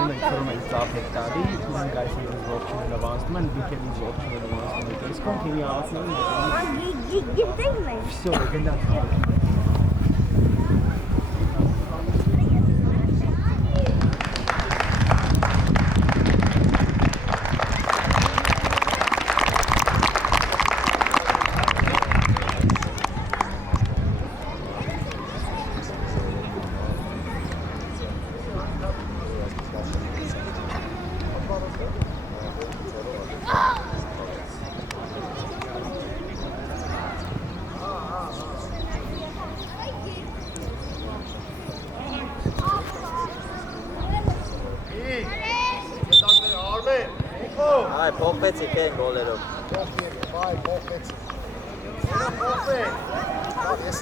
Ուրեմն ֆորմայից ապետալի ուրեմն գայսերից ողջունել ավանցնում են դիքերից ողջունել ավանցնում են իսկ քոնտինի ասնալու Գիտենք մենք Всё, գնա Ay, փոխվեցի կեն գոլերով։ Վայ, փոխվեցի։ Փոխվեց։ Ես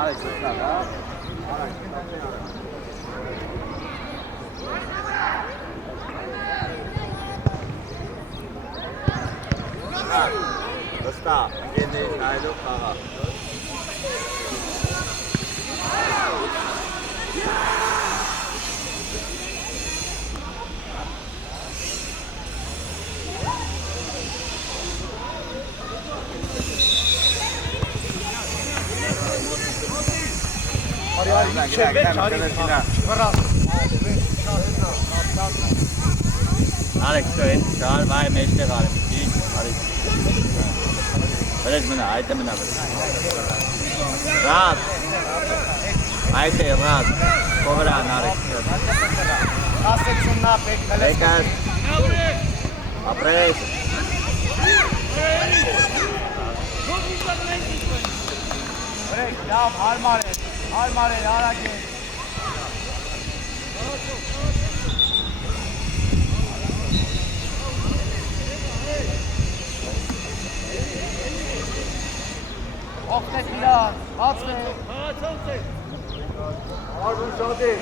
Արեք սուտալ, հա։ Արեք։ Վստա, ընկերներին նայելով խաղա։ Alex, şahar vay meşte var. Alex. Böyle mi ne? Ayte mi ne? Rahat. Ayte rahat. Kovran Alex. ասեցուննա պետք է Bekar. Apres. Բրեկ, լավ, հարմար է, արագ է։ Օգնեք իրան, բացվեք։ Արվում շատ է։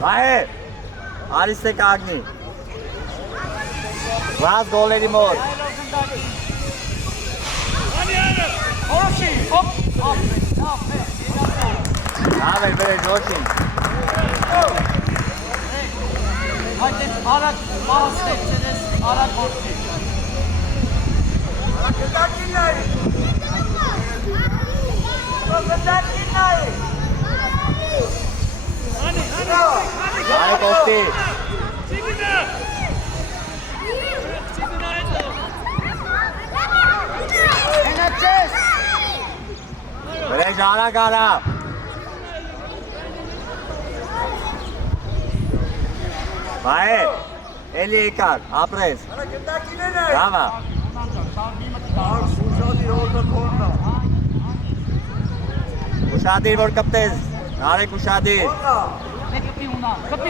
Vay. Arise Kagni. Vaz goleri mor. Orası, hop, aferin. Abi böyle jokin. Hadi arak, bazı seçiniz, arak ortaya. Vay Kosti. Böyle jara kara. Vay. Eli ekar. Apres. Bravo. Uşadir vor kaptez. Narek Uşadir. Ne kapı una? Kapı.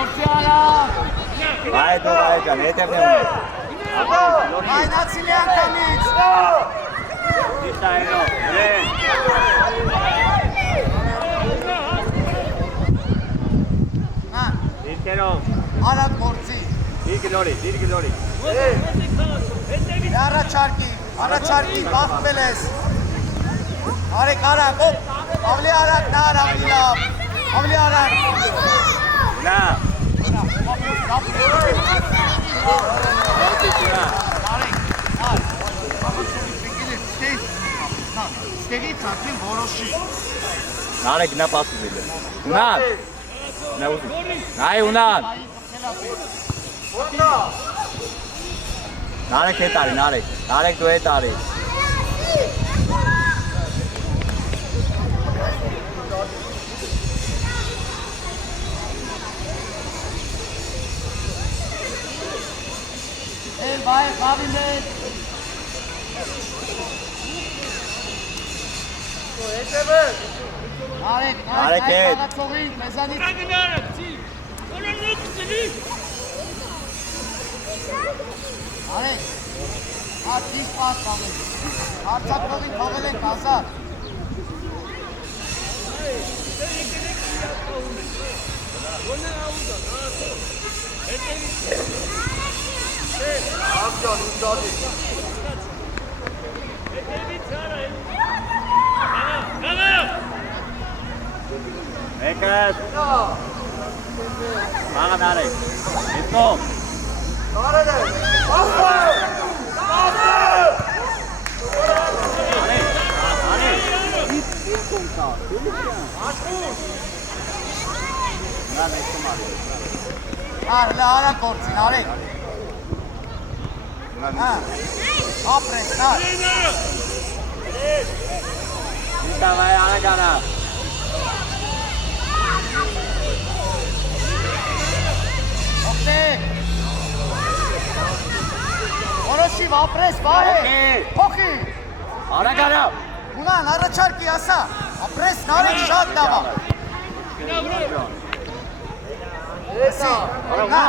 Ortaya. Vay to vay can. Yeter ne? Aynasıyla yakalamış. Dişayno. Evet. Dişero. Arak borci. Dir glory. Araçarki, bak beles. Arak, hop. Avli arak, nar avliya. Avli arak. Na. Narek ne pas veriyor? Unan. Ne oldu? Nay Unan. Narek etari, Narek. Narek tu etari. El bay, kabinet. Hareket. Արտիվ պաս կամել, հարցակողին կողել ենք ազար։ Եկես։ Մաղը նարեք։ Ետնում։ Նարել է։ Արա կորցին, արեք։ Ապրես, նար։ Դավայ արեք արա։ Օգտեք։ Որոշիվ ապրես, վահե։ Փոխի։ Արեք արա։ Ունան, առաջարկի ասա։ Ապրես, նարեք շատ լավա։ Արա ունա։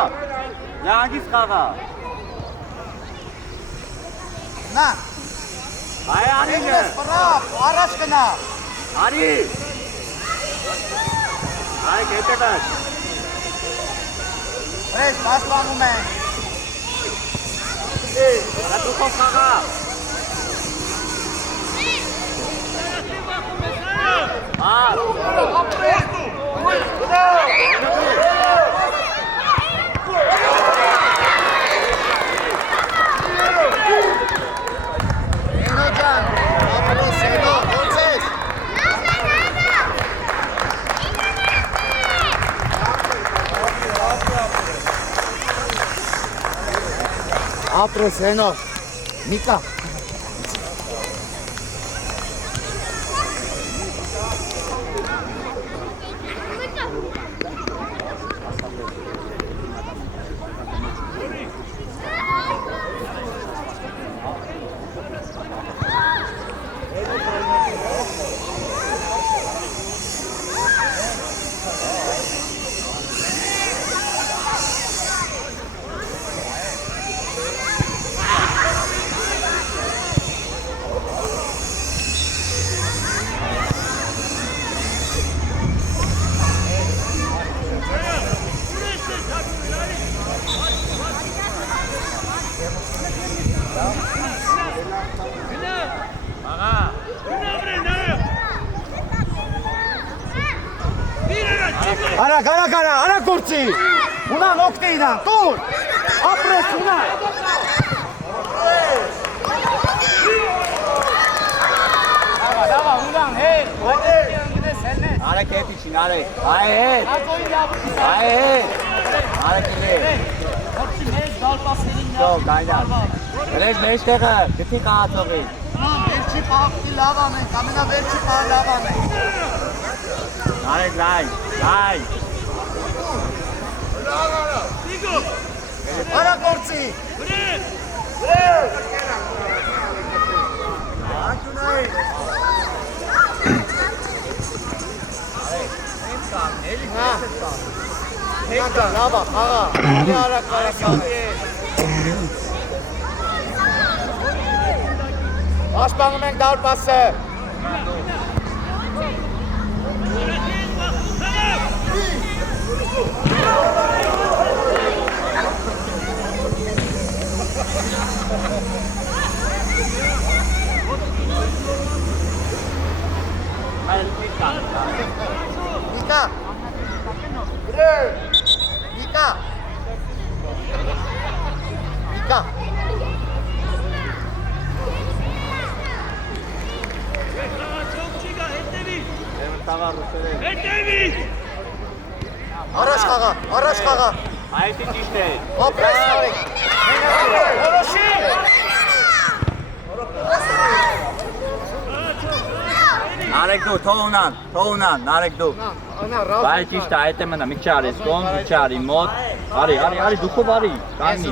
Լանգիս խաղա։ Նա։ Այ արինը։ Ես բրավ, առաջ կնա։ Արի։ Այ գետեվաց։ Ռեզ, պաշտպանում են։ Հատուկով խաղա։ Էնո ջան, ապրես, էնո, ոնց ես։ Ապրես, էնո, Նիկա։ Արա կորցի, ունան ոգտի իդան, տուր, ապրես ունան։ Դավա, ունան, հետ, Արեք հետի չին, արեք, այ հետ, արեք իլի, շով, դայնան, վրեջ մեջտեղը, գտի կաղացողի, Վերջի պահակտի լավ ամենք, ամենավերջի պահ լավ ամենք։ արեք լայն, Արա կորցի։ Հեկտա, լավա, խաղա, մի արակ կարակավի է։ Պաշտպանում ենք դար պասը։ Նիկա։ Նիկա։ Նիկա։ Առաջ խաղա։ այդի ճիշտ է, Ապրես նարեք։ Որոշի։ Նարեք դու, թող ունան, նարեք դու, բայ ճիշտ է, այդ է մնա, մի չար ես կոն, մի չարի մոտ, արի, դուքով արի, կանի,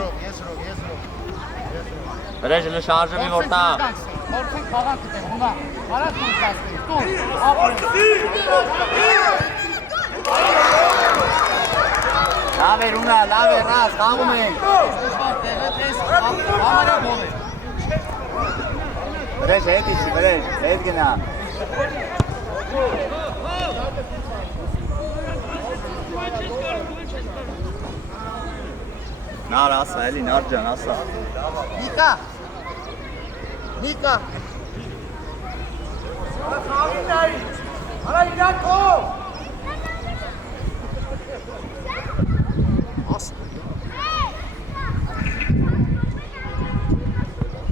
վրեժ լը շարժվի որտա, Որքեն խաղան կտեմ, ունա, հարած մուսասնի, տուր, ապրես։ լավ էր ունա, լավ էր ռազ, խաղում ենք, վրեժ հետ իչի, վրեժ, հետ գնա, ասա, էլի Նարջան, ասա։ Նիկա։ Նիկա։ Արա իրան կով։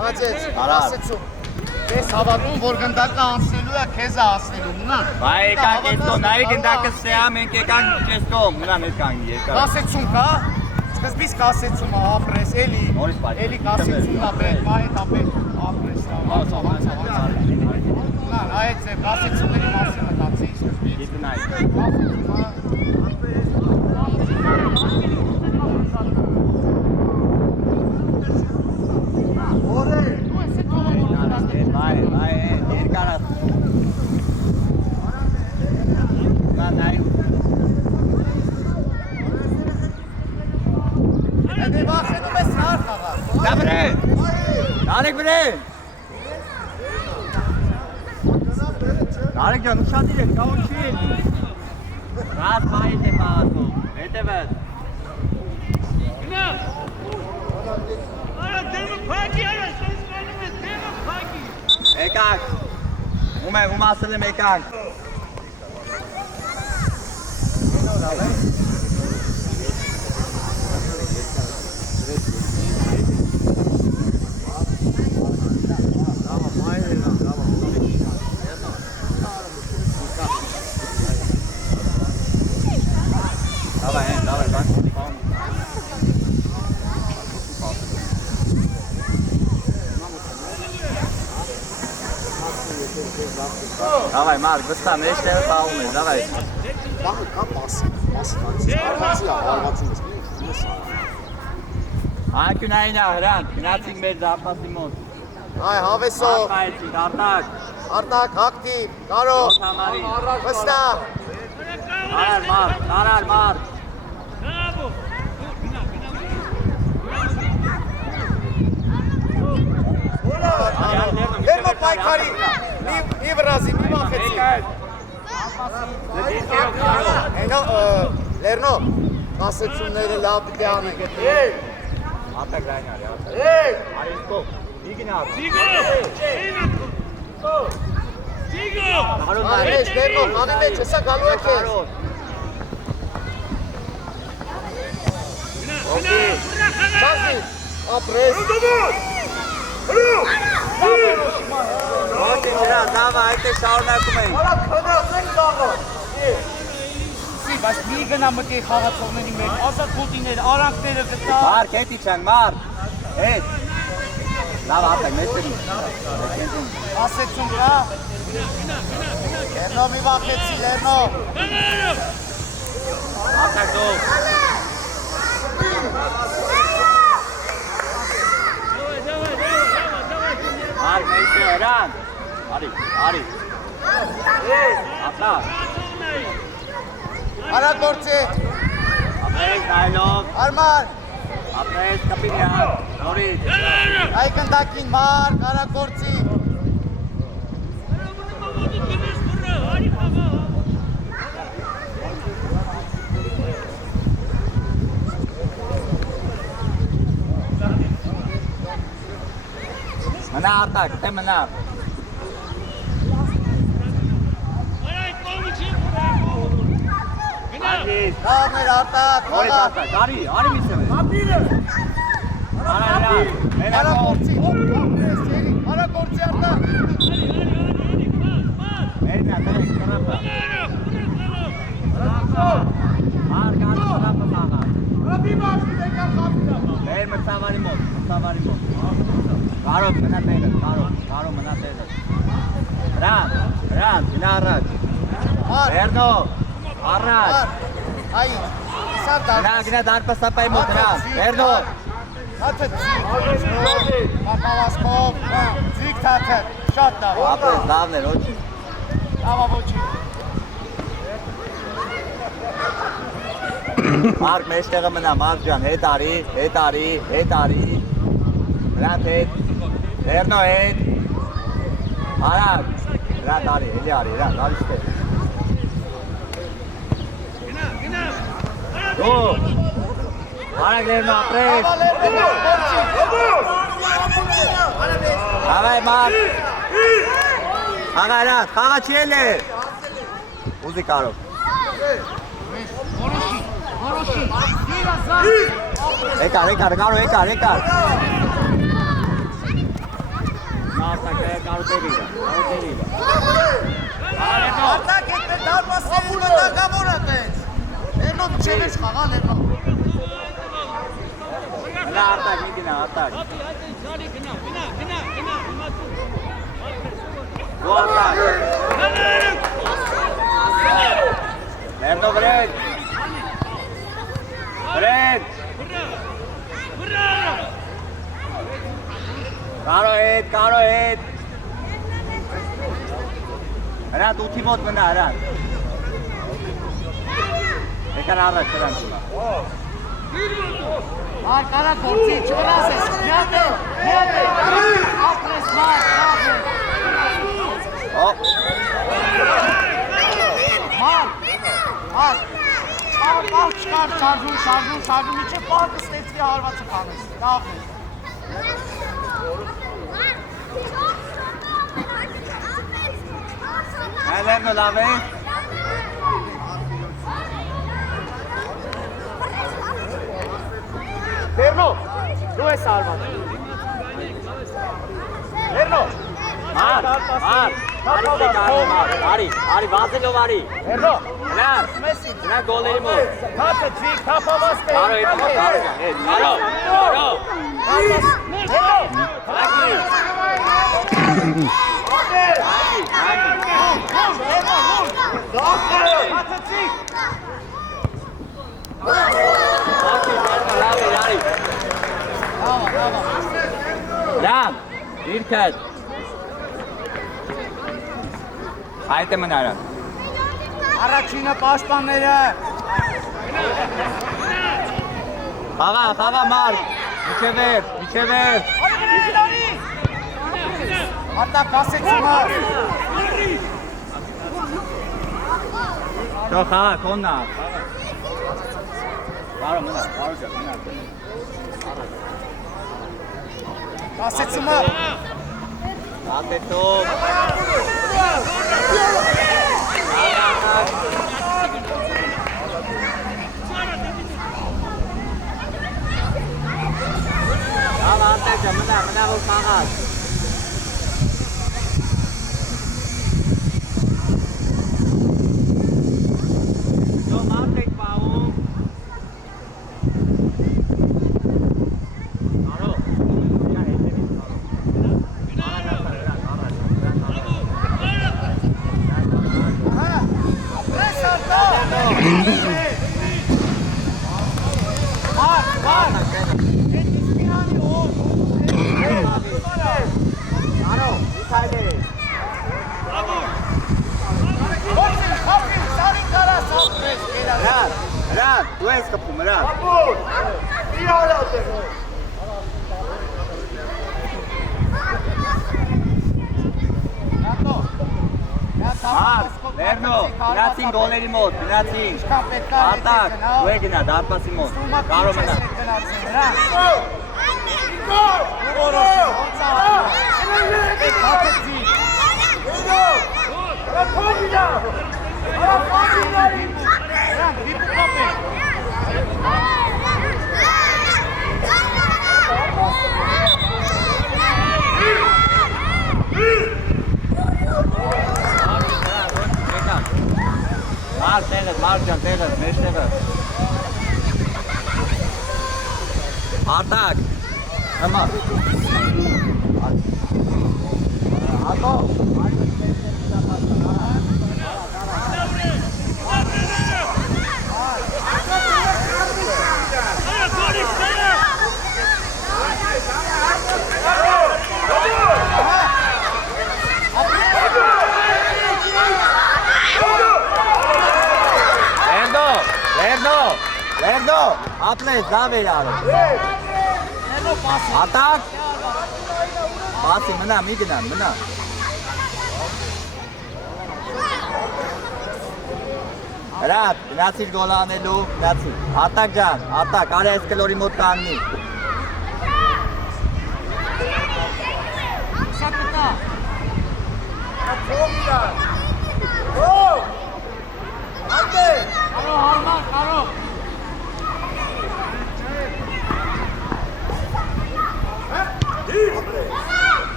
Աղացեց, ասեցում։ Ես հավատում, որ գնդակը անցնելու է, քեզ է ասնելու, մնա։ Բայ եկանք էստո, նայի գնդակը ստեա, մենք եկանք չեստո, մնան ետկանք երկար։ Կասեցում կա, սկզբից կասեցում է, ապրես, էլի կասեցում է, բետ, մայետ ապետ, ապրես, մնա, այդ ձև, կասեցումների մասին մտացի, սկզբից։ Գիտն այդ։ Բայ, երկարած։ Նա նայ։ Հետի վախենում ես նար խաղա։ Դա բրեն։ Նարեկ բրեն։ Նարեկ ջան, ուշադիր եք, կավոր չի ելի։ Ռաս բայիտ է պաղացում, հետևեց։ Եկանք, ում ասել եմ եկանք։ Давай, Մարկ, վստահ, մեջտեղը պահում ես, давай։ Բաղը կա մասի, հարվածից, Անկյունային ահրանք, գնացինք մեր զապասի մոտ։ այ հավեսով, Արտայեցինք, արտակ, արտակ, ակտիվ, կարով, ոտ համարի։ վստահ, Տարար մարդ։ լերնո պայքարի, մի վրազի, մի վախեցի։ Լերնո, կասեցումները լավ պիտի անենք։ Արտակ լայն արի, արտակ։ Արիստով, դիգին արի։ Մեջ, լերնո, անի մեջ, հեսա գալու է կեզ։ Չազնի, ապրես։ Ոտի դրա, դավա, այդ է շարունակում ենք։ Արա քնացեք դաղը։ Բայց մի գնա մտի խաղացողների մեջ, ասած գոտիներ, արանքները գտա։ Մարկ, հետի չանք, մարկ, հետ։ Լավ արտակ, մեջտերի։ Ասեցում կա։ Լերնո մի վախեցի, լերնո։ Արտակ դող։ Մարկ, մեջտեր, հրան։ Արի։ Արտակ։ Արա գործի, Ապրես, նայլով, արման, ապրես, կպինյալ, նորից։ այ կնդակին մարկ, արա գործի։ Մնա արտակ, թե մնա։ Լավ մեր արտակ, Նորից խաղա։ արտակ, արի մի սև է։ Արա գործի, ապրես, երի, արա գործի արտակ։ Մերնա, դրեք, կրապը։ Մարկ, արի կրապը մաղա։ Ռաբի մաշի դեկար խապիրա։ Մեր մրցավարի մոտ։ Կարով մնա տեղը, կարով մնա տեղը։ Հրան, գնա առաջ։ Վերնո, առաջ։ Այ, իսան դար։ Գնա դարպասապայի մոտ, հրան, վերնո։ Թաթը ձիգ, պապավասկով, ձիգ թաթը, շատ լավ։ Ապրես, լավն էր, ոչի։ Լավա ոչի։ Մարկ, մեջտեղը մնա, Մարկ ջան, հետ արի։ Հրան հետ, վերնո հետ։ Արակ, հրան արի, էլի արի, հրան ստեղ։ Դու, Արագ Լերնո ապրեք։ Davay Mark. Hagarat, haga çele. Uzi Karo. Ekar, Karo, ekar. Nafta Karo teriyle. Atak etme, darmasını da kamurat et. Erno çevir xağa Erno. Hala atak, yine atak. Bu atak. Erno Bred. Karo et. Arat uçi mot bana Arat. Ekar Arat çeran tula. Markara korçi çorasız. Niyate. Apres Mark. Hop. Mark. Al çıkar şarjun için park istediği harvatı kalır. Ne yapayım? Erno Lave. Erno, tu es Salman. Erno. Mar. Ari, Vasilo Vari. Erno. Na goleri mo. Kapı, kapamazsın. Karo et. Karo. Lan, dikkat. Haydi Manara. Araçına başbanları. Haga Mark. Mükemmel. Hatta kasetini. Çok haga konna. Karo Mana. Kasetini. Ate top. Ate Mana ho kagas. Jo Marte pao. Aro. Ya este ni. Rat, tu és capum, Rat. Mark, Lerno, Pinațin goleri mod, Pinațin. Atac, Uegina, dar pasi mod. Karo Mana. Marcan, tegas, meştegas. Atak. Ama. Ato. Lerno, atlet, dave yaro. Atak. Pasi, Mana, Mignan, Mana. Հրատ, գնացիր գոլ անելու, գնացիր։ Արտակ ջան, Արտակ, արի այս կլորի մոտ կանգնի։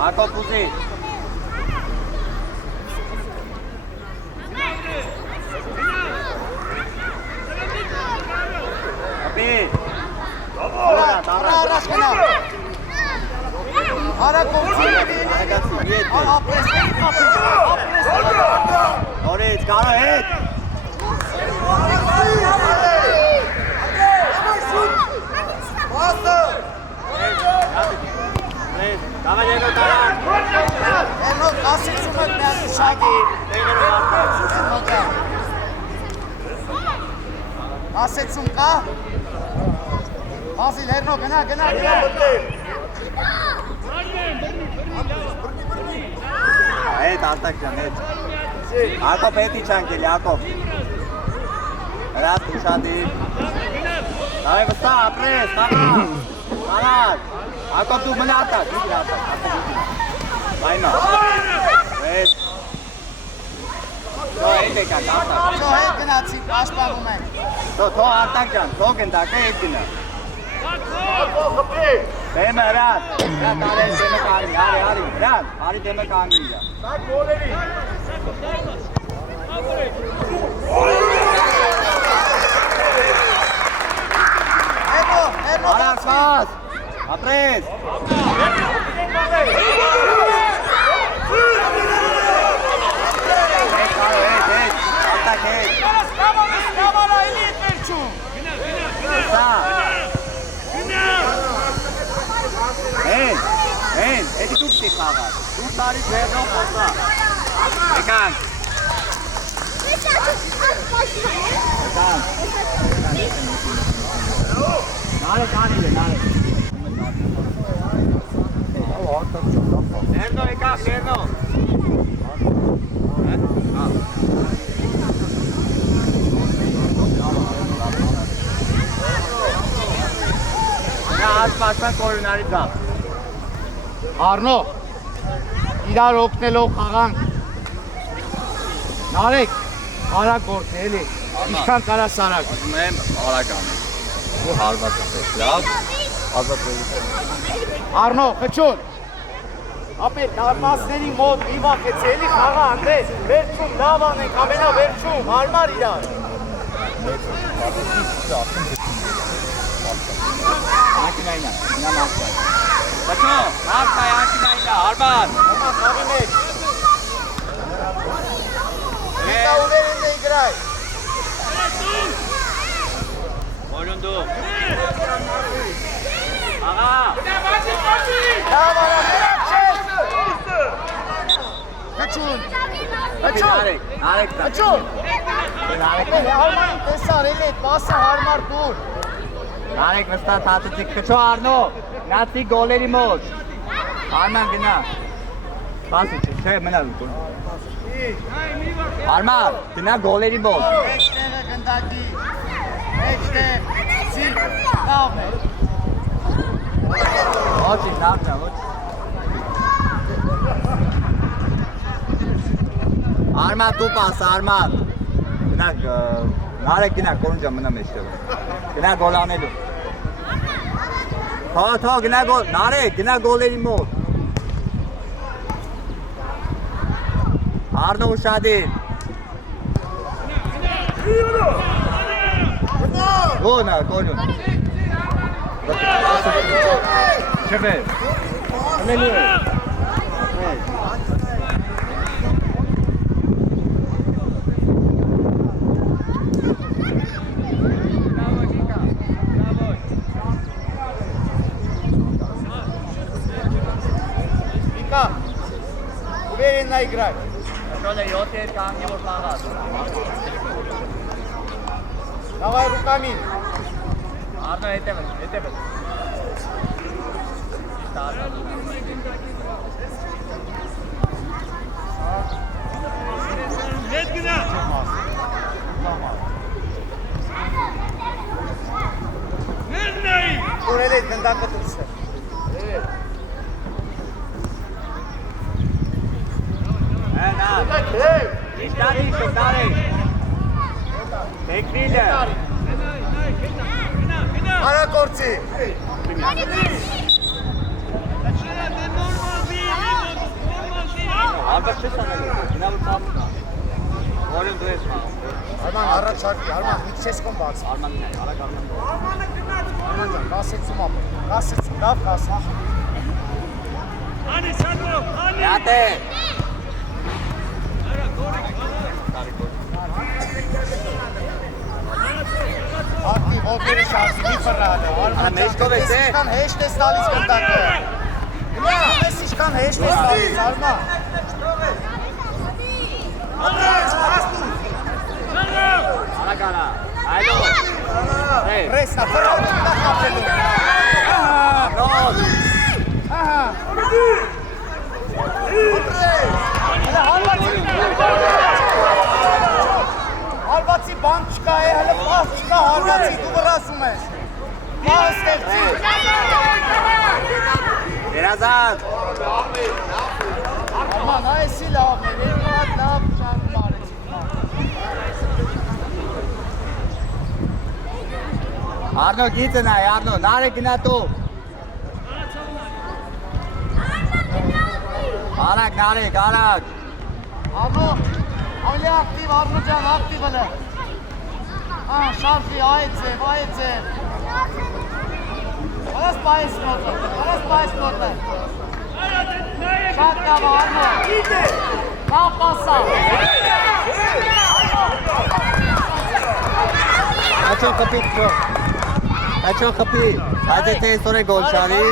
Հակոբ ուզի։ Ապի։ Առաջ գնա։ Արագացի։ Նորից, կարո հետ։ Давай, Ego, Taran! Ego, ասեցում եք միած շագի։ Ասեցում կա։ Բազիլ, Էրնո, գնա։ Հետ, Արտակ ջան, հետ։ Հակոբ հետի չանքել, Հակոբ։ Հրատ, ուշադիր։ Դավայ վստահ, ապրես, Տարան։ Հակոբ դու մնա Արտակ, դու Արտակ, Բայնա։ Հետ։ Թո հետ եկակ, Արտակ։ Թո հետ գնացի, պաշտպանում ենք։ Թո Արտակ ջան, թո գնդակ է հետ գնա։ Դեմը հրատ, հրատ արեն դեմը կանգնի, արի, հրատ, արի դեմը կանգնի ջան։ Սակ գոլերի։ Էրնո, Արած վազ, ապրես։ Հետ, Արտակ հետ։ Կամարա էլի էտ վերջում։ Սա։ Հեն, էդի դուք չի խաղար, դուք տարի ձերնով խոսա։ Եկանք։ Նարեք։ Ներնո եկավ, ներնո։ Նա ասպասան կորունարի ձավ։ Արնո, իրար օգնելով խաղանք։ Նարեք, արագ գործ էլի, ինչքան կարաս արագ։ Ուզում եմ արագ անեմ։ Ու հարված է, լավ, ազատ է։ Արնո, խչոն։ Ապե, դարմասների մոտ մի վախեց, էլի խաղա անդես, վերջում, լավ անենք, ամենա վերջում, հարմար իրար։ Ակինայնա, նա մարտա։ Բաչո, մարտա է ակինայնա, հարմար։ Համա, խաղի մեջ։ Իկա ուվերին է իգրայ։ Որոնդու։ Աղա։ Լավ արա, մերակ չես։ Խչուն։ Նարեք տա։ Խչուն։ Նարեք։ Հարմարին տեսար, էլի էտ պասը հարմար դուր։ Նարեք վստատ հատեցիք, կչո Արնո, նացի գոլերի մոտ։ Արման գնա։ Պասը չէ, մնա լուկուն։ Արման, գնա գոլերի մոտ։ Մեջտեղը գնդակի, մեջտեղ, զիլ, լավ է։ Ոչինչ, լավ ջան, ոչ։ Արման դու պաս, Արման։ Գնա, Նարեք գնա, կորուն ջան մնա մեջտեղ։ Գնա գոլ անելու։ Թո, գնա գոլ, Նարեք, գնա գոլերի մոտ։ Արնո ուշադիր։ Գոնա, կորուն։ Չվե։ Ամենու է։ Իկա, ուվերին նա իգրայ։ Շոլը 7 կանգնի որ խաղաց։ Դավայ ռուկամին։ Արնո հետևը։ Կտակը դուրս է։ Իշտարի, շոտարի։ Տեկվիլը։ Արակորցի։ Ալբաս չես անելու, գնալու ծապն է։ Որին դու ես մաղ։ Արման առաջարկի, Արման մի չես կոմ բաց։ Արման նայ, արակ Արման դու։ Արման ջան, կասեցում ապը, կասեցում, լավ կասա։ Յատ է։ Ակտի ոտերը շարսի մի պրալը, Արման մեջքով ես է։ ջան, հեշտ ես տալիս կտակը։ Գնա, ես իշքան հեշտ ես տալիս, Արման։ Արակ արա, այդո։ Պրեսնա, պրալը նա խապելու։ Ապրոտ։ Ահա։ Հարվածի բան չկա է, հələ պահ չկա հարվածի, դու վրասում ես։ Պահ ստեղծի։ Երազատ։ Աման, այսի լավն է, երկու հատ լավ շարում արեցի։ Արնո գիծը նայ, Արնո, նարը գնա դու։ Արակ, նարեկ, արակ։ Արնո, ավելի ակտիվ, Արնո ջան, ակտիվ հլը։ Շարժի, այդ ձև։ Արաս պայես մոտը։ Շատ լավ, Արնո։ Լավ պասա։ Աչո խպի, Աչո խպի, այդե թե այսօր է գոլ շարի։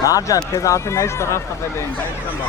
Նարջան, քեզ արդեն այս տղավ խպել էին, դա ինչ կմա։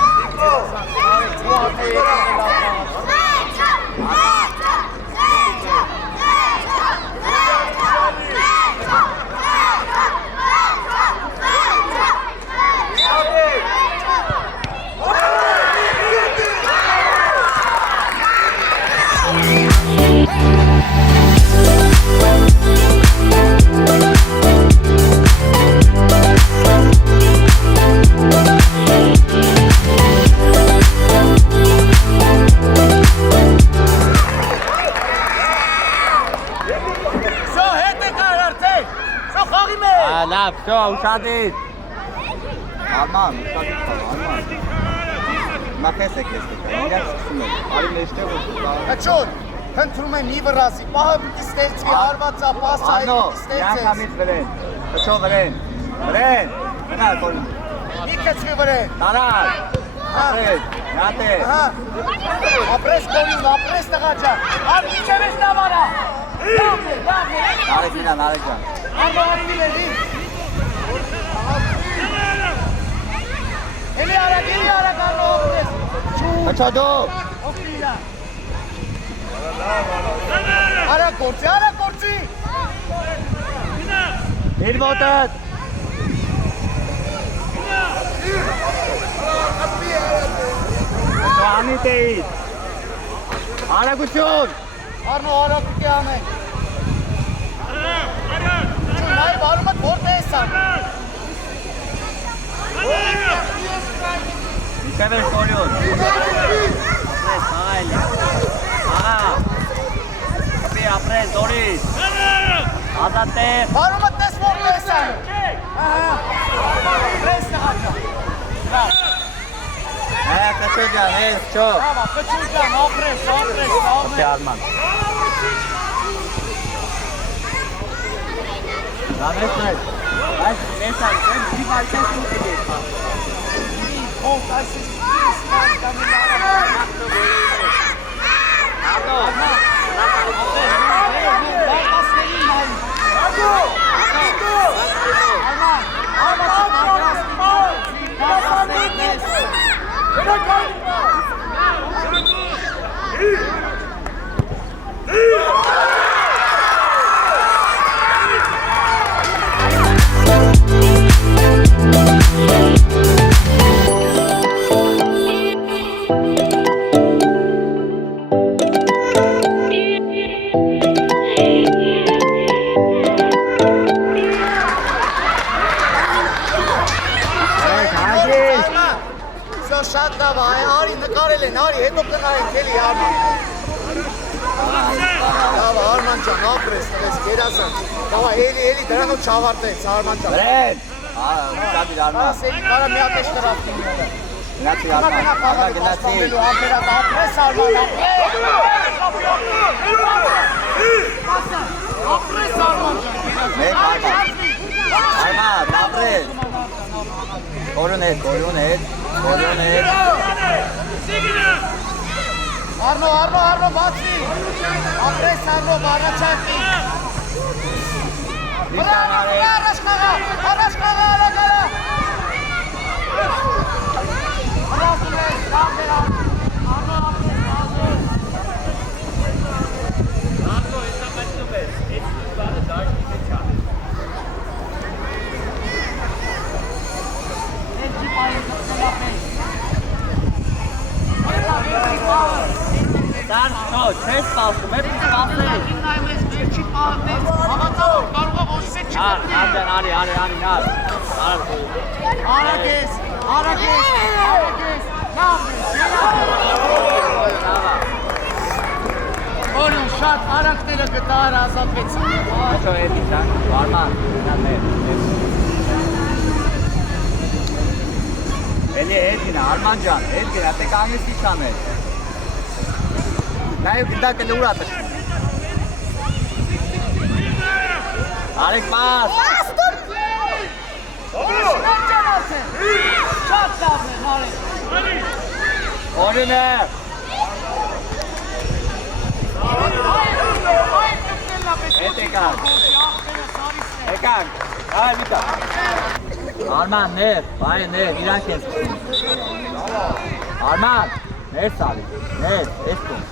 Լավ, շո, ուշադիր։ Արման, ուշադիր խավ, Արման։ Մախես է կես տկա, իրակ սկսում է, արի մեջտեղ ու տկա։ Հաչոն, հնդրում եմ մի վրասի, պահը պիտի ստեղծվի, հարվածա, պասա, Արնո, պիտի յանքամից վրեն, հչո վրեն, գնա կորին։ մի կծվի վրեն, Տարար, ապրես, նատ է։ ապրես կորին, ապրես տղաճան, արդիչ ես նավարա, լավ է, Նարեկ մինա, նարեկ ճան։ Արմարի լերի, էլի արակ, Արնո օգնես, Հչո դու։ օգնիրա, արակորցի, իր ոտըտ։ Հչո անիտ էիտ։ Արագություն։ Արնո արակուտի անենք, Այ բարումդ որտե ես ան։ Իչև էր կորյուն։ Ապրես, աղա էլի։ Աղա։ Կպի, ապրես, դորիս։ Ազատ է։ Բարումդ տես որտե ես ան։ Ապրես նղաճա։ Կչո ջան, ես չո։ Կչու ջան, ապրես։ Ապի արման։ Նավես նայր, այս մեսան, մի վարկյան շուտ է ես պա։ Հոնք, այս ես նայր շատ լավ, արի նկարել են, արի, հետո կնայենք էլի Արման։ Լավ, Արման ջան, ապրես, տես, գերազանց։ Լավ, էլի դրանով չավարտեց Արման ջան։ Վրեն։ Շատ իր Արման։ Ասելի կարա մի հատ է շտրախտի մյանը։ Գնացի Արման, Արման գնացի։ Ամպերատ ապրես Արման, ապրես Արման ջան, Մեկ Արման։ Արման, ապրես։ Կորյուն հետ։ Արնո, բացի։ Ապրես Արնո, բառաչակի։ Առաջ խաղա, արագ արա։ Հրասում ես, լավ դերա։ Արնո, ապրես, Դար, նո, չես սպասում, էդ սպասել։ նայում ես վերջի պահանտից, հավատավոր, կարող է ոչ մեկ չկրտի։ Արի, նար։ Արագ ես, լավ ես, Որն շատ արագները գտար ազատվեցին։ Ինչո էդի դա, Արման, նա մեր։ Էլի էդին, Արման ջան, էդին, ատե կանգնեցի չաներ։ Նայու գնդակը լուր ատը։ Արեք պաս։ Շատ լավ է, Արեք։ Օրին է։ Էդ եկան, այ միտա։ Արման, ներ, բայ ներ, իրանք են սկսում։ Արման, ներ սալի, ներ, էստում։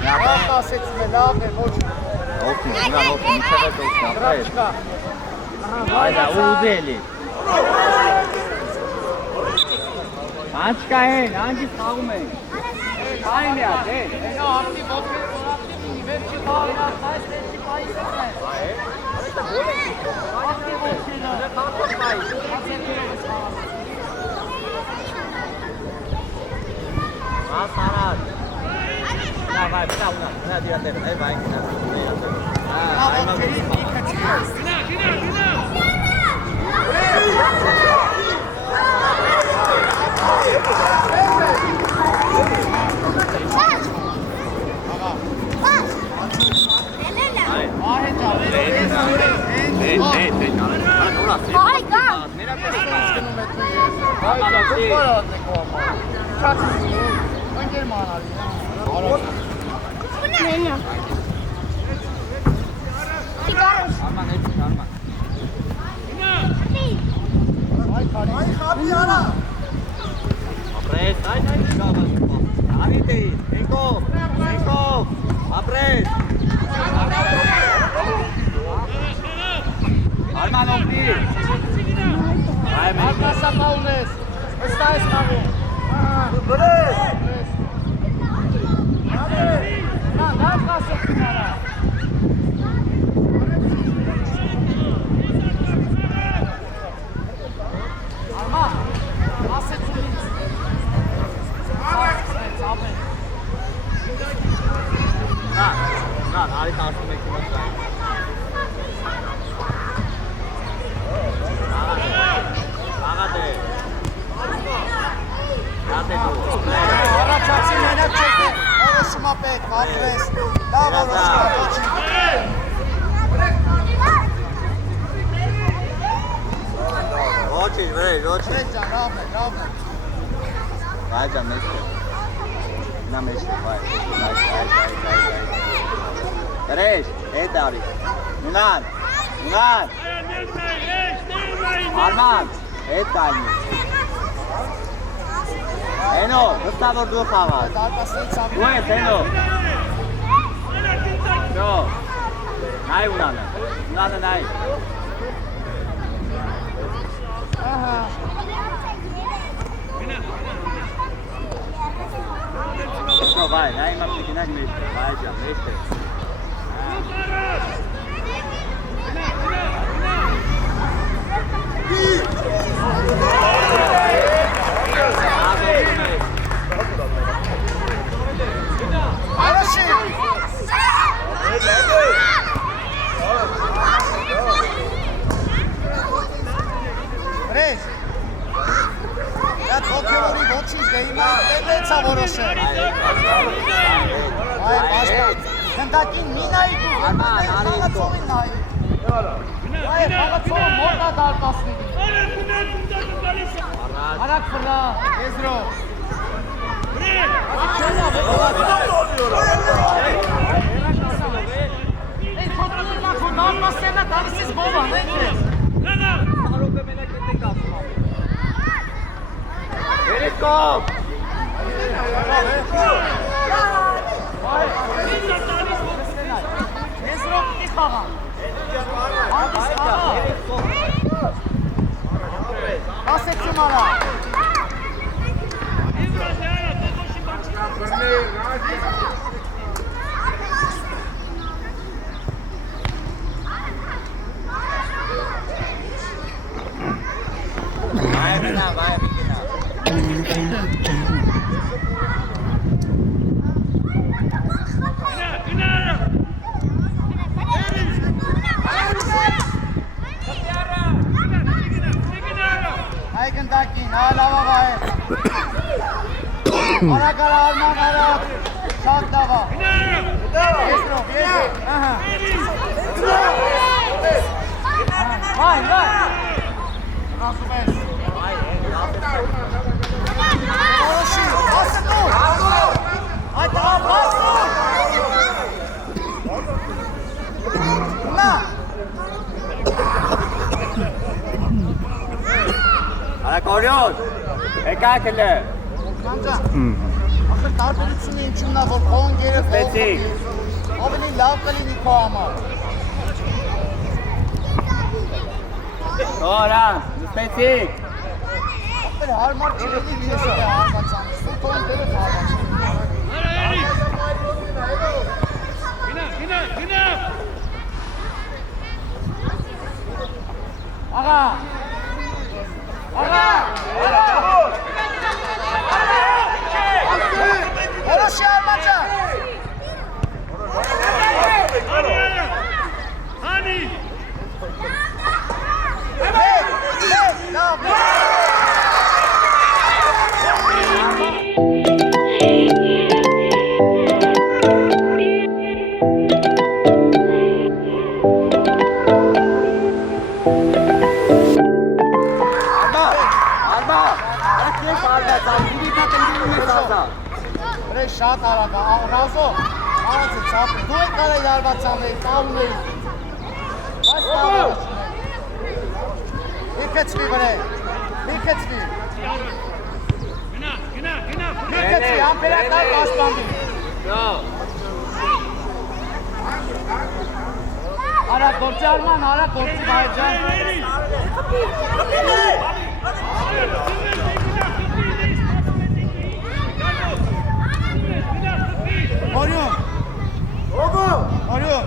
Լավ ասեցին է, լավ է, ոչ։ Օգնի, ինչև է դոքնա, Դրավ չկա։ այդա, ուզելի։ Անչկա են, անջից խաղում են։ Այն է ատ, են։ Ենո արտի ոտքեր խորապտի, վերջի բաղնար, այս վերջի պայիս է։ Արտի ոտքերը։ Ասարատ։ Նա վայ, նա դիատեր, այ վայ, նա դիատեր։ Այ ոտքերի միքը չի։ Առաջացի մենակ չեք է, որոշումա պետք, ապրես, դա որոշումա ոչին։ Ոչինչ, վրեջ, ոչինչ։ Վրեջ ջան, լավ է։ Վայ ջան, մեծ է։ Նա մեծ է, վայ։ Վրեջ, հետ արի։ Նունան։ Արման, հետ կայնի։ Հենո, վստահ որ դու խաղաս։ Դու ես Հենո։ Դո։ Նայ Ունանը։ Ունանը նայ։ Ահա։ Դո վայ, նայ իմ ապտիկինակ մեծ է, վայ ջան, մեծ է։ նայի։ Այ խաղացող մոտա դարպասների։ Արակ ֆրա, եզրով։ Ei, խոտնելնա քո դարպասներնա դարսից բովան, ենք ես։ Սարոպ է մենակ էտեք ասում ամ։ Երես կոմ։ Եզրով պիտի խաղան։ Հանդիս խաղա։ Ասեցում արա։ Vaya pina, vaya pina. Հայ գնդակին, հալավա վայ։ Արագար արման արագ, շատ դավա։ Եզրով, եզրով, ահա։ Վայ, վայ։ Ասում ես։ Որոշի, ասը տուր։ Այդ տղա, բասը։ Նա։ Արակորյոն, եկակ էլ է։ Կանջան, ախր տարբերությունը ինչումն է, որ խոն գերը Ստեցիք։ ավելի լավ կլինի քո համար։ Որան, նստեցիք։ Ախր հարմար չլինի քեզ է հարվածան, սուտոն դերը հարվածան։ Աղա, աղա, որոշի արմաճան։ Վրեի շատ արագ, ռազով, արաց է ծապը, դու եք արա իրարվածանների, տավուների, այս տավարը մի կծվի վրեի, մի կծվի, ամպերակալ պաշտպանդի, արա գործի արման, արա գործի բայջան, Orion! Orion!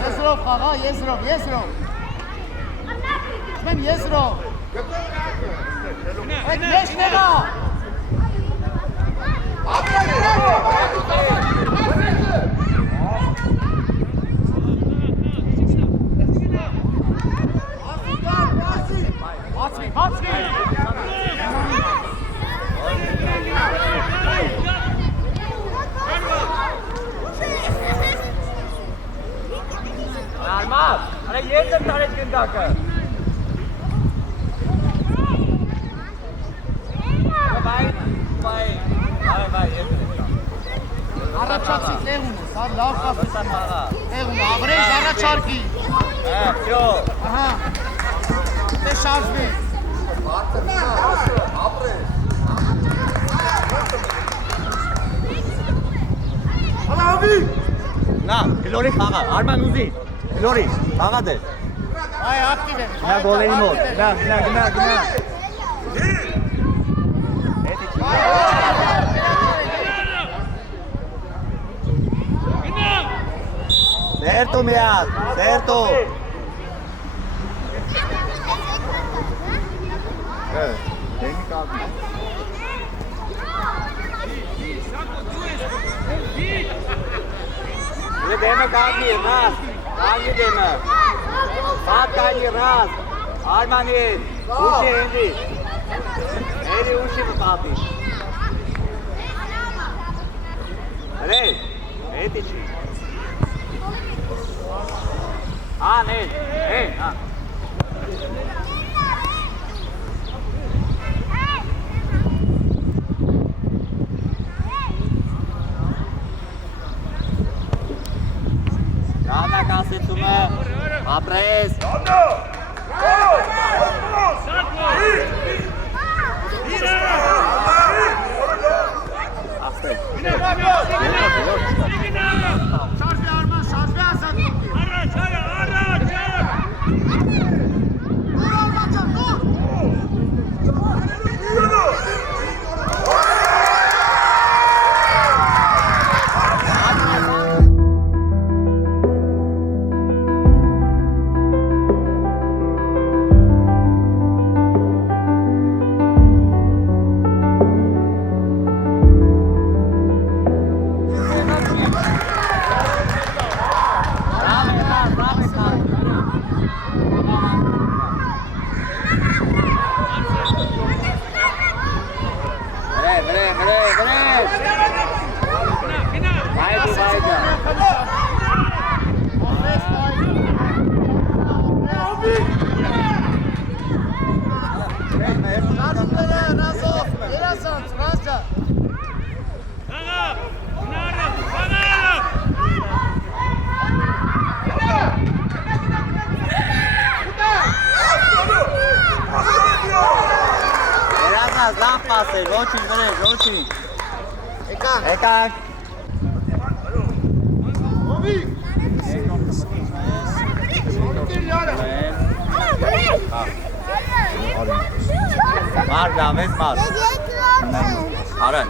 Եզրով խաղա, եզրով, եզրով! Մեմ եզրով! Այդ մեջ նեղա! Բացվի, բացվի! Արմատ, արա ես եմ տարեց գնդակը։ Բայ, ես եմ։ Առաջացի տեղում է, սա լավ կապեսան տեղում է, ավրեժ առաջարկի։ Վյո։ Ահա, դե շարժվի։ Նա, գլորի խաղա, Արման ուզի, գլորի, խաղա դեր։ Այ ակտիվ է։ Նա գոլերի մոտ, գնա։ Certo, Mirat, certo. Tem que calma. ये देना काफी है रास, आगे देना, बात काफी रास, आर्मानी, ऊँचे हिंदी, मेरी ऊँची बताती, अरे, Էդի չի։ Ան, հա։ Գանա կասեցումը, ապրես։ Լավ պասեր, ոչինչ վրեժ, ոչինչ։ Եկակ։ Մար գամես մար։ Արա։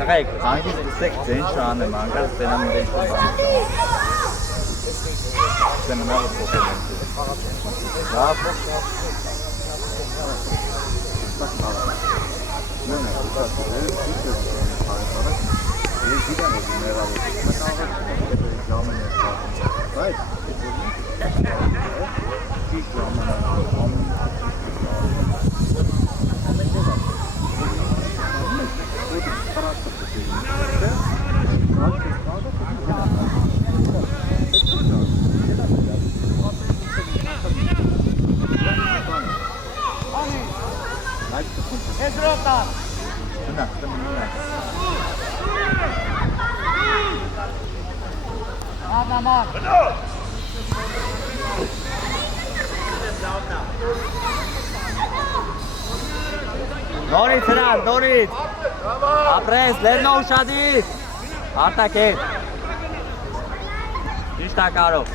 Տղայք, հանգիս դսեք ձեն շանեմ, անգար սենամ դեն շանեմ։ Սենամարը փոխել եմ։ Լավ։ Նորից հրան, նորից, ապրես, լերնո ուշադիր, արտակ է, իշտ ակարով։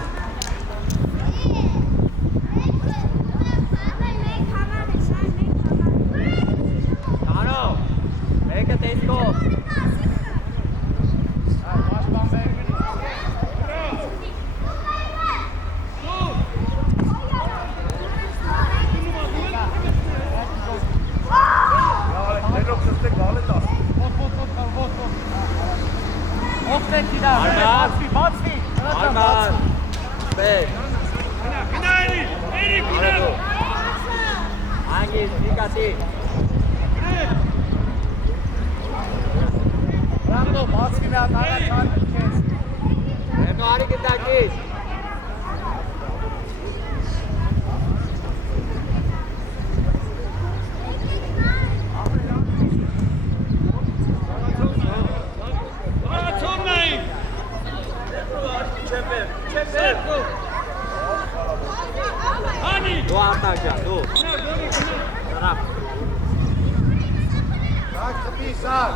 Կարով, մեկը տեսքով։ Արման, բեր։ Անգիս, դիկասի։ Ռանդո, բացի միատ արա չանք կես։ Հերնո արի գտակից։ Դու արտակ ջան, դու։ Սրապ։ Սակ խպի, սակ։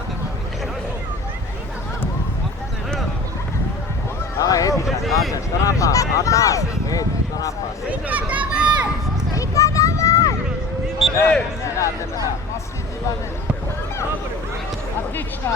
Աղա, հետ իջան, սրապա, արտակ, հետ, սրապա։ Отлично!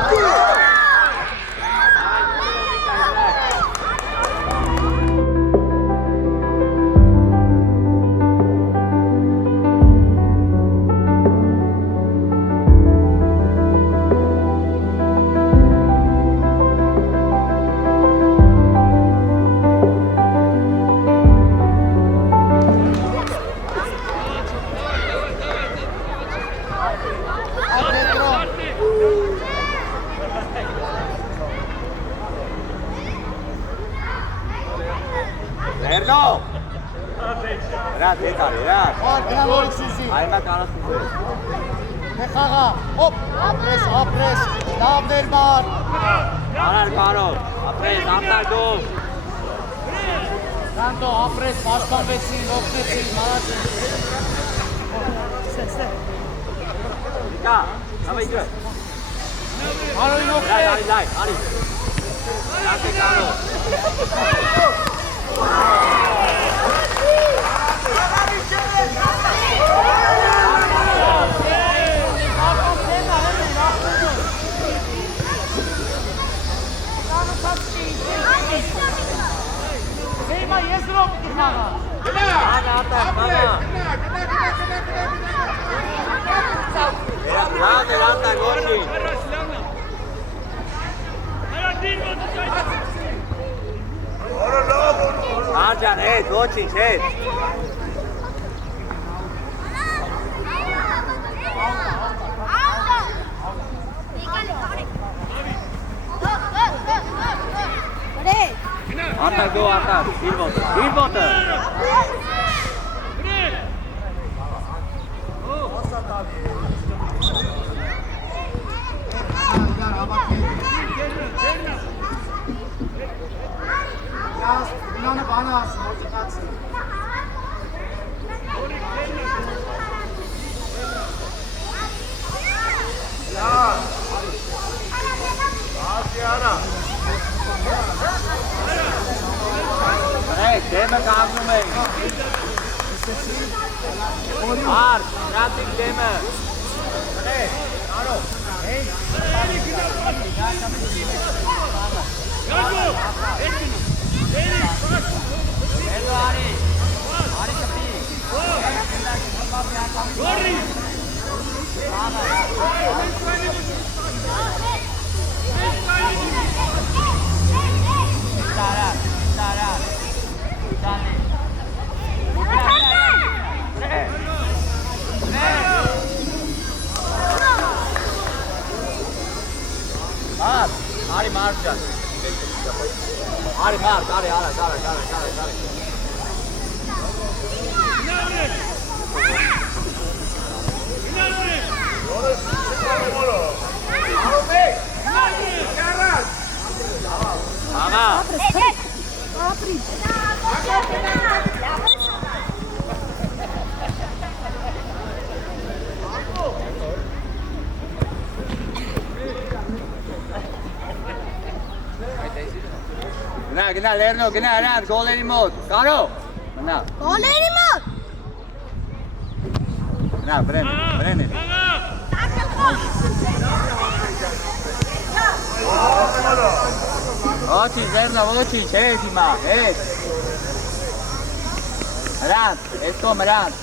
Հրանտ, հետ արի, հրանտ։ Ար, գնա նորից սուզի։ Այմա 46։ Թե խաղա, հոպ, ապրես, լավ ներմար։ Արար կարով, ապրես, արտարգով։ Ռանդո, ապրես, պաշտպանվեցին, օգնեցին, մարաձին։ Իկա, հավա իկրը։ Արոին Լայ, օգնեց։ արի, լայ, արի։ Լատե կարով։ Սեյմա, ես դրով պիտի խաղա։ Անը, ատար, խաղա։ Լավ էր, ատար, ոչի։ Արջան, հետ, ոչինչ, հետ։ Արտար գո, արտար, իր ոտը։ Յանը բանը ասում, ոտիկացի։ Hey, դեմը կանգնում ենք։ Արդ, նատիկ դեմը։ Էլո արի, արի կպի։ Արի մարդ ջան։ Արի մարդ, արի, արի։ Աղա։ Գնա, լերնո, գնա, հրանտ, գոլերի մոտ, կարո, մնա։ Գոլերի մոտ։ Գնա, վրեն էլի։ Ոչինչ, լերնո, ոչինչ, հետ հիմա, հետ։ Հրանտ, ես կոմ, հրանտ։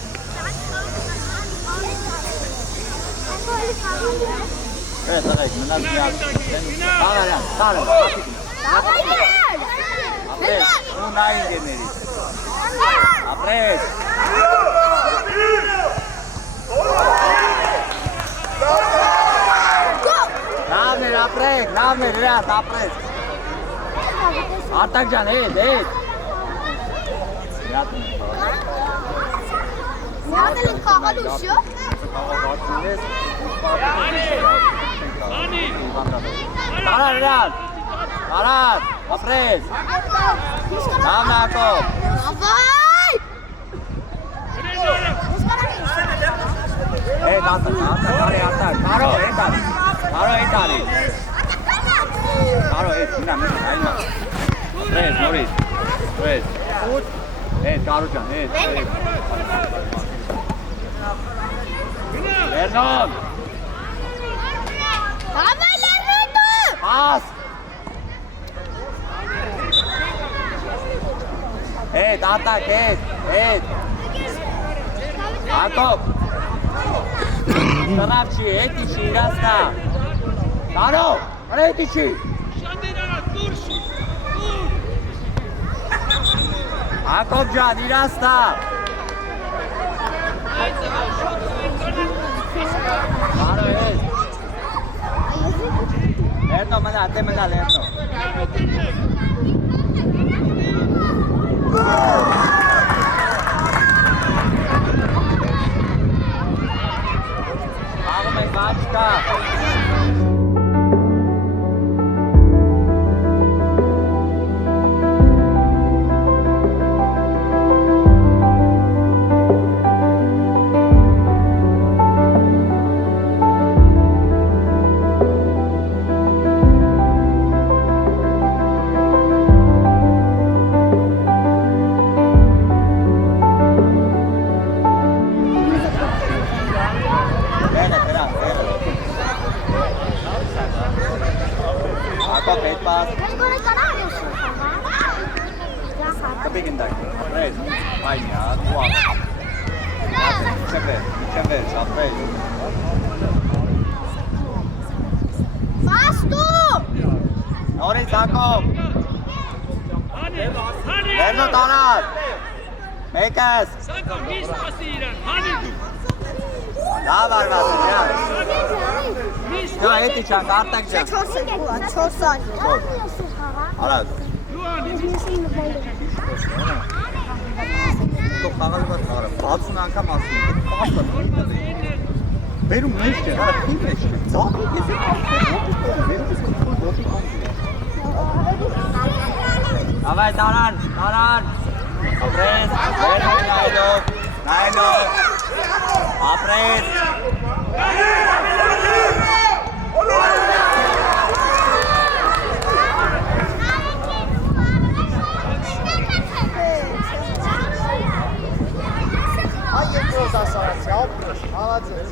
Ես աղայք, մնաց միակ, տաղ հրանտ, տարը, ապրես, ու նային գերների։ Ապրես։ Նավներ, ապրեք, նավներ, հրանտ, ապրես։ Արտակ ջան, հետ։ Յանը լիք խաղալու շո։ Տարար, հրանտ, տարար, ապրես։ Նավն ակով։ Ավայ։ Հետ, արտակ, կարո, հետ արի։ Կարո, հետ, մինա, այլմա։ Ապրես, նորից, ապրես։ Հետ, կարո ջան, հետ։ Լերնոն։ Ավայ լերնոտը։ Աս։ Հետ, արտակ, հետ։ Ակոբ։ Տրավ չի, հետ իչի, իրասնա։ Կարո, հետ իչի։ Ակոբ ջան, իրասնա։ Կարո, հետ։ Լերնո, մնա, դե մնա, լերնո։ Ակոպ հետ պաս։ Ես գոնե կարա արյուսը խաղա։ Կպիկ ընդակ, ապրես, այնյա, դու աղ։ Իչև շապրես։ Բաստու։ Նորից Ակոպ։ Վերնո տանար։ Մեկս։ Լավ արված է, ջան։ Դա հետի չան, կարտակ ջան։ 4 սան։ Արած։ Դու խաղալ բաց խաղարը, 60 անգամ ասում եմ, պաստը, բերում մեջ չեն, հարա խիմ մեջ չեն, ծաղի ես է կաղթում, բերում ես կպուր ոտի կոնգի։ Ավայ տարան, ապրես, վերնում նայելով, ապրես։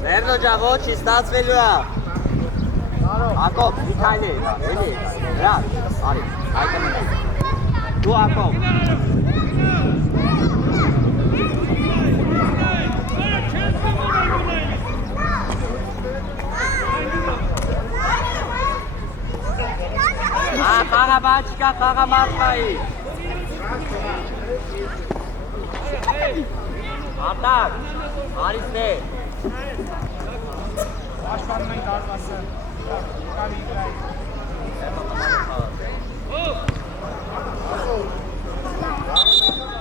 Վերնո ջան, ոչի, ստացվելու է։ Ակոպ, Միքայլի, էլի, հրան, արի, այդը մնա։ Դու Ակոպ։ Խաղա բաչկա, խաղա մատվայի։ Արտակ, արիս է։ Պաշտպանում ենք արվասը։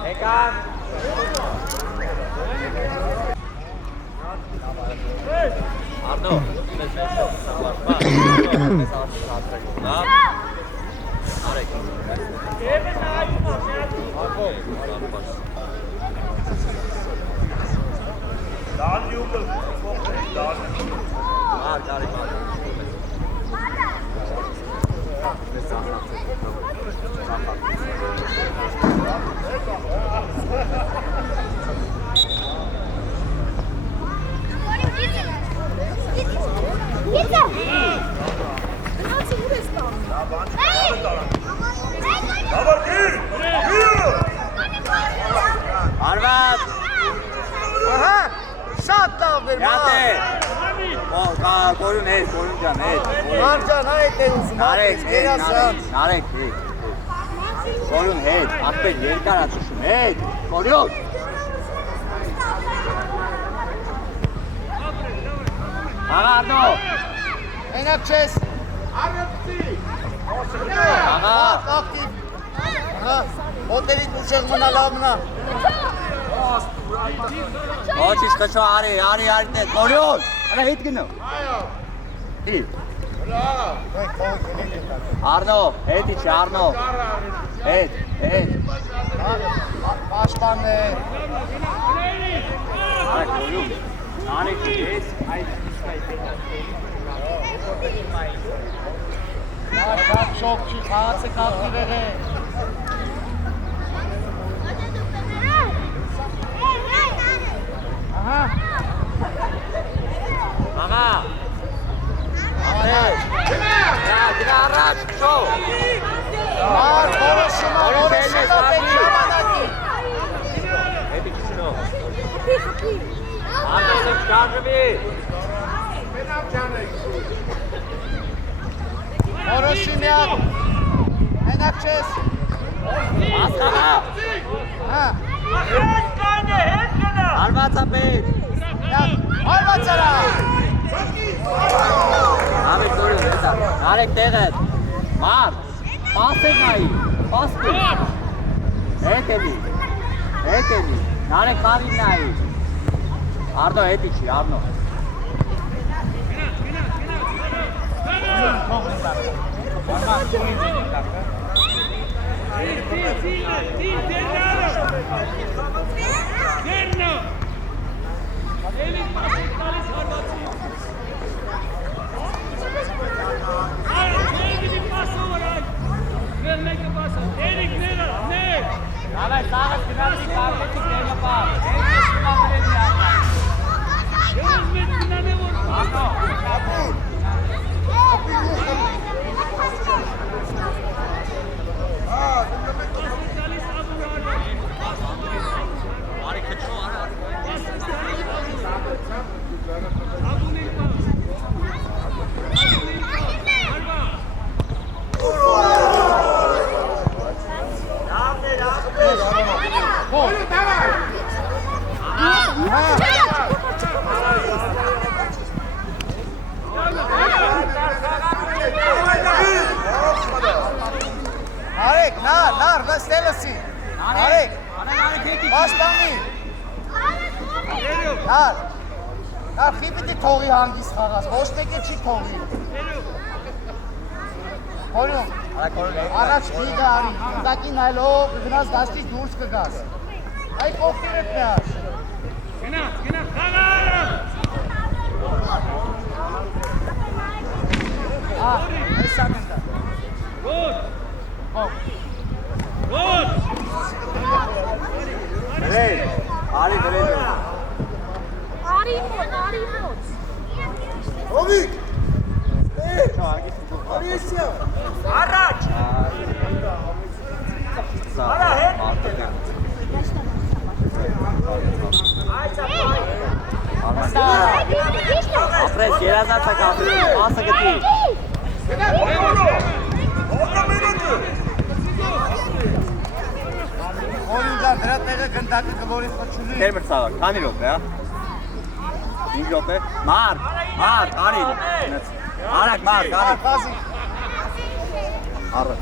Եկան։ Արդո, մեզ մեշով, սավարպար, մեզ արդրեք, լավ, արեք, Ակոպ, Dal yumul, dal. Mar, cari, mar. Arvat! Ահա, շատ լավ էր, Յատե! Կորուն հետ, կորուն ճան հետ։ Մարջան, այդ է ուզում, Նարեք, երասան։ նարեք, կորուն հետ, ապել երկար ատուշում, հետ, կորյոտ։ Աղա արդո։ Ենակ չես։ Աղա։ Ակտիվ։ Ահա, հոտերիտ ուշեղ մնա, լավ մնա։ Ոչիշ խշո արի տետ, կորյոտ, հրա հետ գնո։ Իր։ Արնո, հետ իչի, Արնո։ Հետ։ Պաշտպան է։ Արեք, կորյում, նարեք ես, այդ Շատ շոկ չի, խաղացը կաղտի վեղե։ Ահա։ Աղա։ Գնա առաջ, քշո։ Մարդ, որոշումա պետ ժամանակի։ Հետի քշնո։ Աղասը չկարժվի։ Որոշումյան։ Ենակ չես։ Ասխաղա։ Հա։ Արվածապետ։ Արվածարա։ Ամիտ կորում, հետա, նարեք տեղետ, մարդ, պասեր նայի, պասկու, հետ էլի, նարեք խաղին նայի, արդո հետի չի, արդո, Давай, Сара, спинальный карточек, дай пап. Պաշտպանի։ Նար խիպիտի թողի հանգիստ խաղաս, ոչ մեկը չի թողի։ Հորյուն, առաջ դիգը արի, ունդակի նայլով գնաս դաշտից դուրս կգաս։ Այ կողքին էտ միար։ Գնա, խաղա։ Այս անգնդա։ Գոլ։ Դրել, արի դրել։ Արի մոտ։ Հովիկ։ Առաջ։ Արա հետ։ Ապրես, երազացա կապրի, մասը գտի։ Հորյուն ջան, դրա տեղը գնդակը կլորի խչունի։ Դեր մրցավակ, քանի րոպե, հա։ 5 րոպե։ Մարդ, արի։ Արագ, մարդ, արի։ Խազի։ Առը։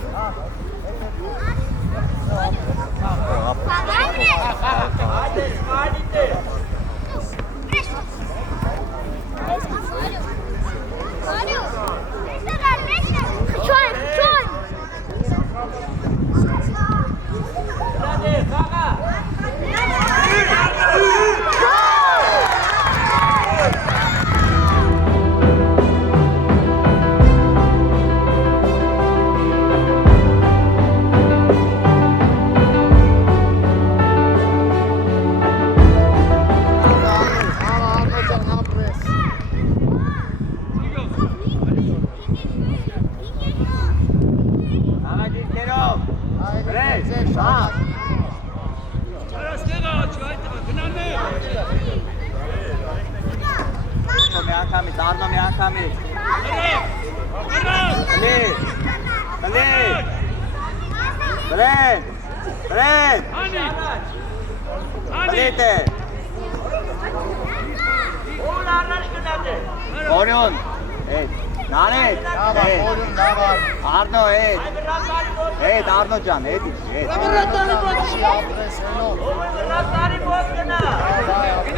Հորյուն, նարետ, Արնո, Արնո ջան,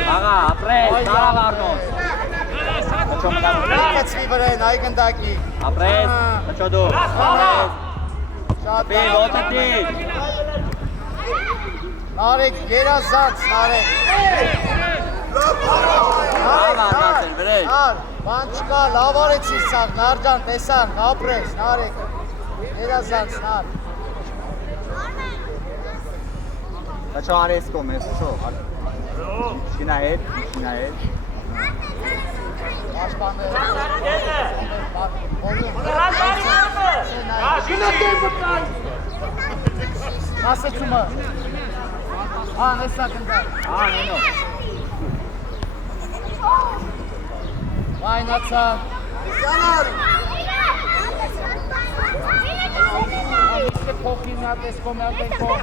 Աղա, ապրես, տարավ Արնոս Կծվի վրեն, այ գնդակի Ապրես, կչոդու, ապրես Պի, ոտըտի Նարեկ, երազանց, նարեկ Լավ Արնասեր, վրեջ Բան չկա, լավ արեցիր սաղ, նար ջան, տեսանք, ապրես, նարեկ Երազանց, նար Կչո արես կոմ ես, կչո Շինա հետ Պաշտպաններ Ասեցումը Հեսա գնդար նենո Վայնացան Իսկ փոխի մի հատ ես կոմ հատ ենք կոմ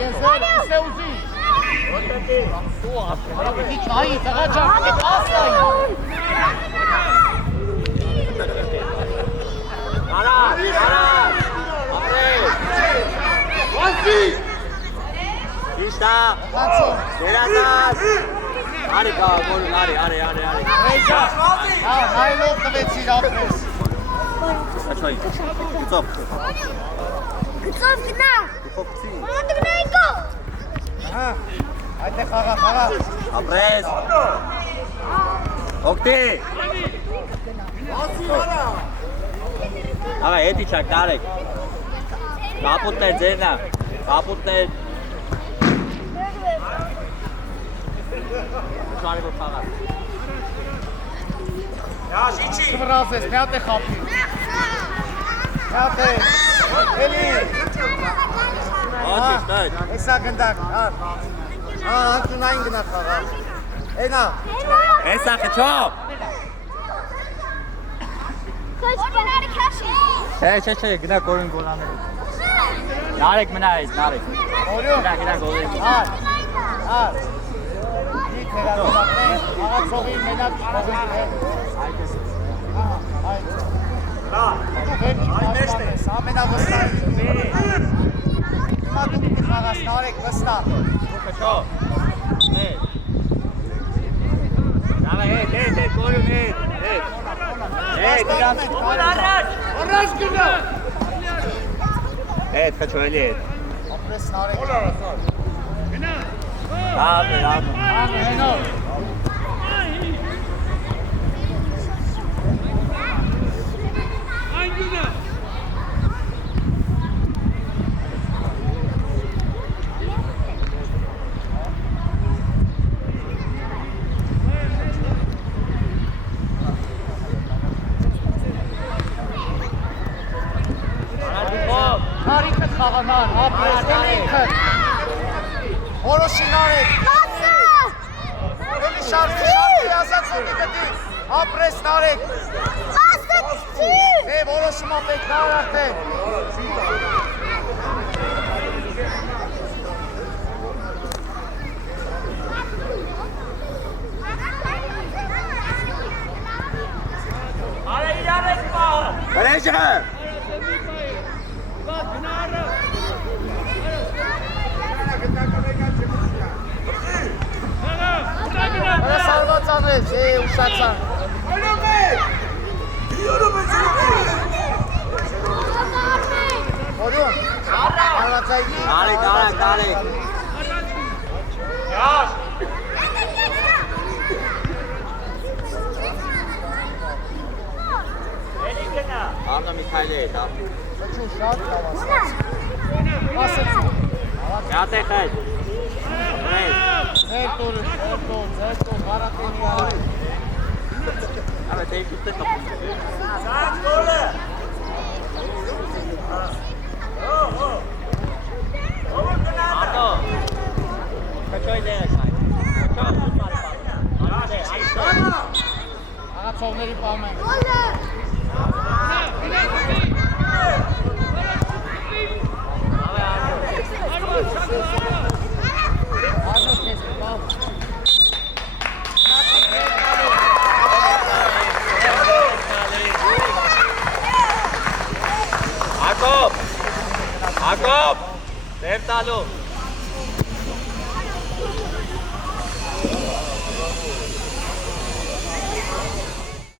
Եզեր, իս է ուզի Պետի չնայի, տղա ջան, պետի ասնայի Արավ, ապրես Իշտա, երազած Արի կա, գորուն, արի Հայլով տվեցիր ապրես Կչոյի, գծով Գծով գնա Կողցի Ոնդ գնայի գոլ Այդ է խաղա Ապրես Օգտի Աղա, ետ իչակ, տարեք Կապուտներ, ձերնա Կապուտներ Շարի որ խաղար Չվրազ ես, մի հատ է խապի Մի հատ է Էլի Հեսա գնդակ Անկունային գնա խաղա Էնա Հեսա խչո Քոչ բնարի քաշի Չէ, գնա կորուն գոլաներ Նարեք մնա այս, նարեք Օրյուն Գնա գոլեր Ար Դիք հերատունակներ Աղացողի մենակ չպողին Դու վերջի պաշտպան ես, ամենավստահի Հիմա դուք խաղաս Նարեկ վստահ։ Քչո։ Հետ։ Դավա հետ, գորուն հետ։ Հետ, իրանց։ Առաջ։ Առաջ գնա։ Հետ, քչո էլի հետ։ Ապրես Նարեկ։ Գնա։ Լավ, Հենո։ Այն գնա։ Նարեկը խաղանան, ապրես Նարեկը։ Որոշի Նարեկ։ Էլի շարժի ազատ զոտնի գտի։ Ապրես Նարեկ։ Որոշումա պետք նար արդեն։ Արա իրար եք պահը։ Վրեժը։ Բաց գնա առաջ։ Հրա սարված անես, ուշացան։ Որյուն, արվածայգի։ Տարեք։ Էլի գնա։ Արնո Միքայելի հետ, ապրի։ Վճու շատ կավասած։ Ասեցու։ Շատ է խայլ։ Ձեր տոր, հարատենի արի։ Ալը դե իքուտ է կապում։ Սանց գոլը։ Ո՞վ գնա։ Արտո։ Քչոյ դե խայլ։ Աղացողների պամեն։ Արնոս կեզ պավ։ Հակոբ, դեր տալու։